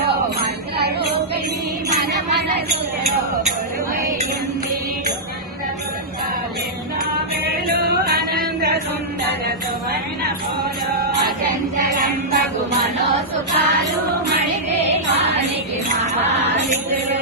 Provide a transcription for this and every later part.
మనసులో మంత్రరూపిణి మన మనసులో కొలువైంది ఆనంద సుందర సువర్ణ పోలో అచంచలంబగు మనోసుఖాలు మణిదే కానికి మహానిధులు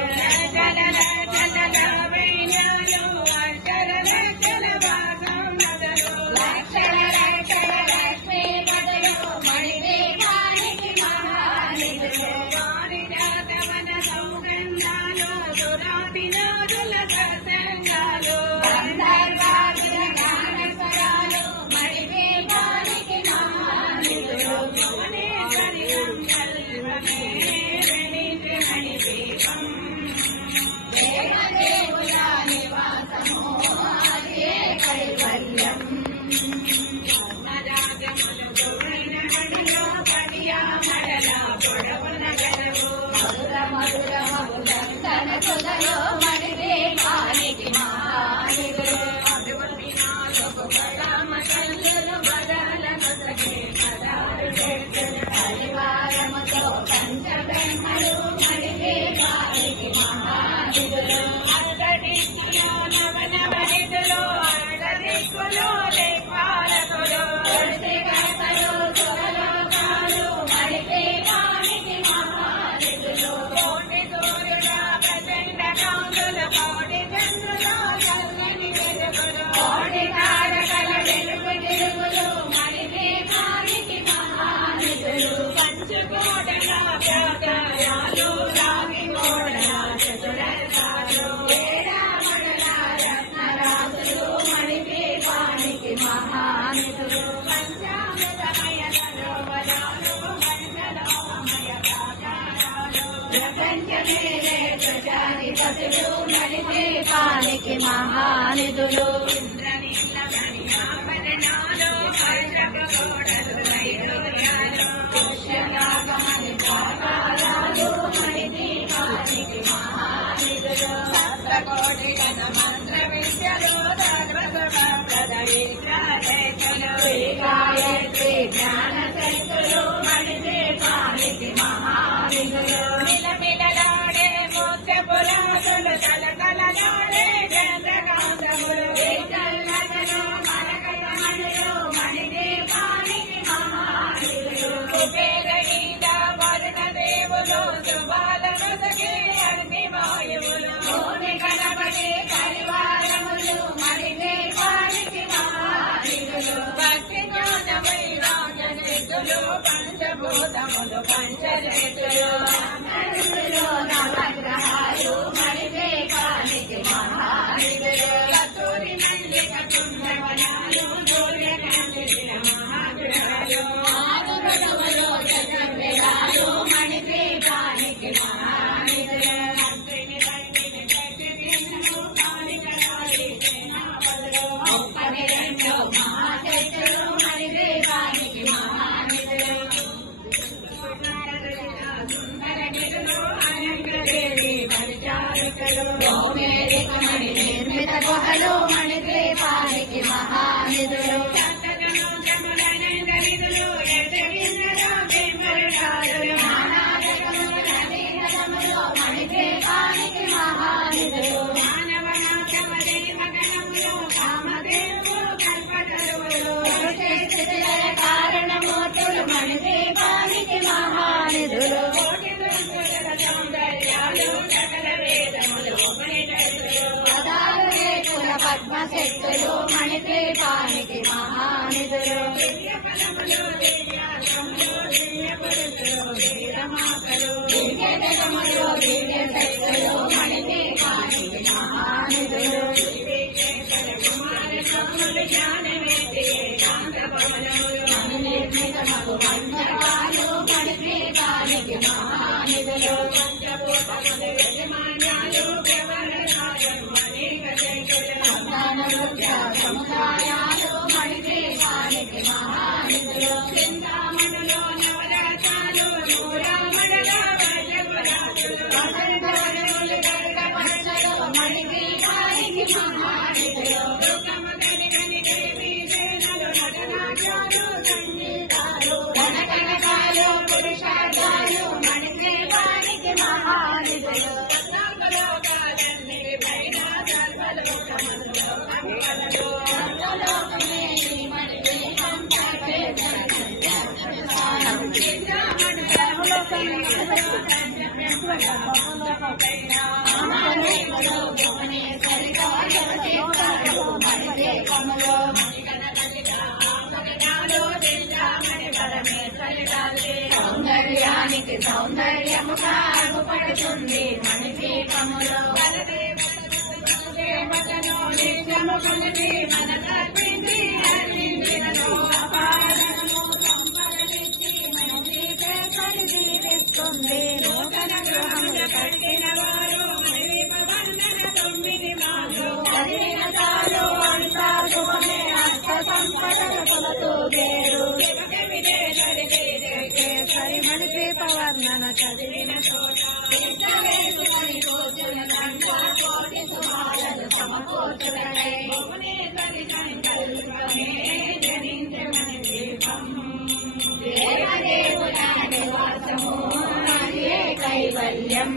కానికి మహానిధులు సప్తకోటి మంత్ర విద్యలు గాయత్రి జ్ఞాన శక్తులు మణిదే కానికి మహానిధులు మిలమిలలాడే మోక్ష పురాసులు తలకలలాడే చంద్రకాంతములు మణిదే కానికి మహానిధులు కుబేర గీత వరుణ దేవులు శుభాల నొసగే అగ్ని వాయువులు గణపతి పరివారములు మణిదే కానికి మహానిధులు భక్తి జ్ఞానమై రాజనేతులు పంచభూతములు పంచరేతులు నవగ్రహాలు మణిదే కానికి మహానిధులు కస్తూరి మల్లిక కుంభవనాలు మహాగ్రహాలు ఆరుగములు చతుర్వేదాలు మణిదే కానికి మహానిధులు ఒక్కటి రెండు మహాచైతులు మణిదే కానికి మహానిధులు మణి నిర్మిత గుహలు మణిదే కానికి మహానిధులు మణిదే కానికి మహానిధులు కారణమూర్తులు మణిదే కానికి మహానిధులు కుల పద్మశక్తులు మణిదే కానికి మహానిధులు దివ్యశక్తులు మణిదే కానికి మహానిధులు నిర్మితమగు మండపాలు మణిదే కానికి మహానిధులు సముదాయాలు మణిదే కానికి మహానిధులు చింతామణులు నవరసాలు మణిదే కానికి మహానిధులు సంగీతాలు పురుషార్థాలు మణిదే సౌందర్యానికి సౌందర్యము సాగుపడుతుంది మణిదీపములో నిత్యము కొలిపి మన తర్పించి హరించినను అపారము సంపదనిచ్చి మన జీవితే పరిదీవిస్తుంది నూతన గృహములు కట్టిన వారు మణిదీపవందన 9 మాలు కలిగిన చాలు అంతా శుభమే అర్థ సంపదలు కొలతూగేరు కేసరి మణిదీపవర్ణన చదివిన చోట కోటి సుమాలను సమకూర్చులకై భువనేశ్వరి సంకల్పమే జనించే మణిదీపం దేవదేవుల నివాసము అదే కైవల్యం.